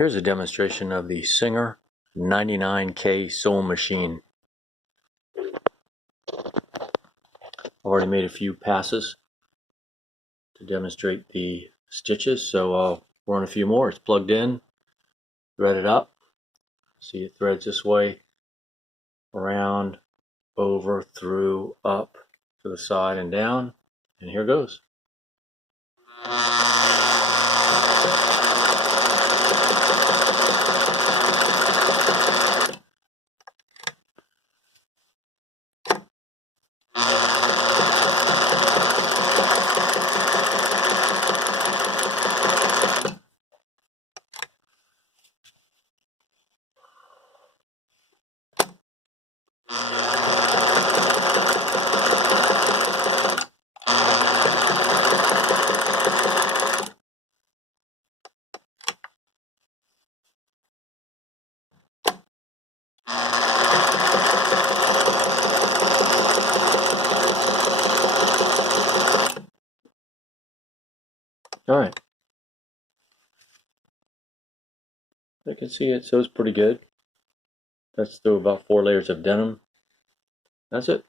Here's a demonstration of the Singer 99K sewing machine. I've already made a few passes to demonstrate the stitches, so I'll run a few more. It's plugged in, thread it up. See, it threads this way, around, over, through, up, to the side and down, and here goes. Alright, I can see it sews pretty good. That's through about 4 layers of denim. That's it.